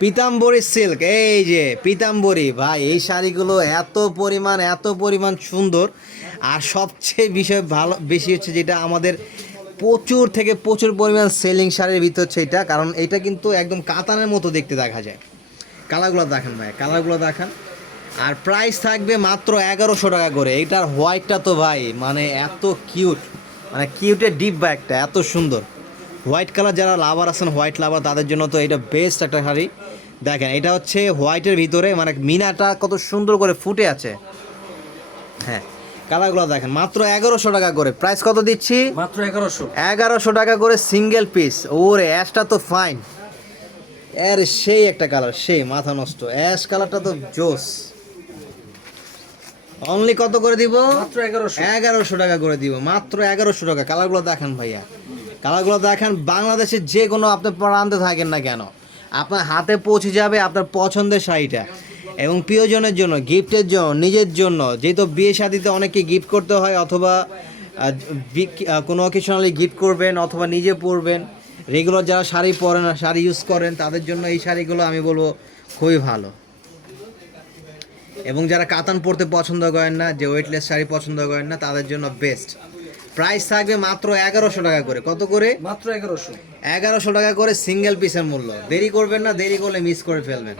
Pitambari silk, এই যে পিতাম্বরী ভাই, এই শাড়িগুলো এত পরিমাণ সুন্দর। আর সবচেয়ে বিষয় ভালো বেশি হচ্ছে যেটা আমাদের প্রচুর থেকে প্রচুর পরিমাণ সেলিং শাড়ির ভিতর হচ্ছে এটা, কারণ এটা কিন্তু একদম কাতানের মতো দেখতে দেখা যায়। কালারগুলো দেখেন ভাই, কালারগুলো দেখান। আর প্রাইস থাকবে মাত্র 1100 টাকা করে। এইটার হোয়াইটটা তো ভাই মানে এত কিউট, মানে কিউটের ডিব্বা একটা, এত সুন্দর হোয়াইট কালার। যারা লাভার আছেন, হোয়াইট লাভার, তাদের জন্য তো এটা বেস্ট একটা শাড়ি। দেখেন এটা হচ্ছে হোয়াইটের ভিতরে মানে মিনাটা কত সুন্দর করে ফুটে আছে। হ্যাঁ, কালারগুলো দেখেন, মাত্র 1100 টাকা করে। প্রাইস কত দিচ্ছি? মাত্র 1100। 1100 টাকা করে সিঙ্গেল পিস। ওরে অ্যাশটা তো ফাইন, এর সেই একটা কালার, সেই মাথা নষ্ট অ্যাশ কালারটা তো জোস। অনলি কত করে দিব? মাত্র 1100। 1100 টাকা করে দিব, মাত্র 1100 টাকা। কালারগুলো দেখেন ভাইয়া, কালারগুলো দেখেন। বাংলাদেশের যে কোনো আপনি প্রান্তে থাকেন না কেন, আপনার হাতে পৌঁছে যাবে আপনার পছন্দের শাড়িটা। এবং প্রিয়জনের জন্য, গিফটের জন্য, নিজের জন্য, যেহেতু বিয়ে শাদিতে অনেকে গিফট করতে হয়, অথবা কোনো অকেশনালি গিফট করবেন, অথবা নিজে পরবেন। রেগুলার যারা শাড়ি পরেন, শাড়ি ইউজ করেন, তাদের জন্য এই শাড়িগুলো আমি বলবো খুবই ভালো। এবং যারা কাতান পরতে পছন্দ করেন না, যে ওয়েটলেস শাড়ি পছন্দ করেন না, তাদের জন্য বেস্ট। প্রাইস থাকবে মাত্র 1100 টাকা করে। কত করে? মাত্র 1100। 1100 টাকা করে সিঙ্গেল পিসের মূল্য। দেরি করবেন না, দেরি করলে মিস করে ফেলবেন।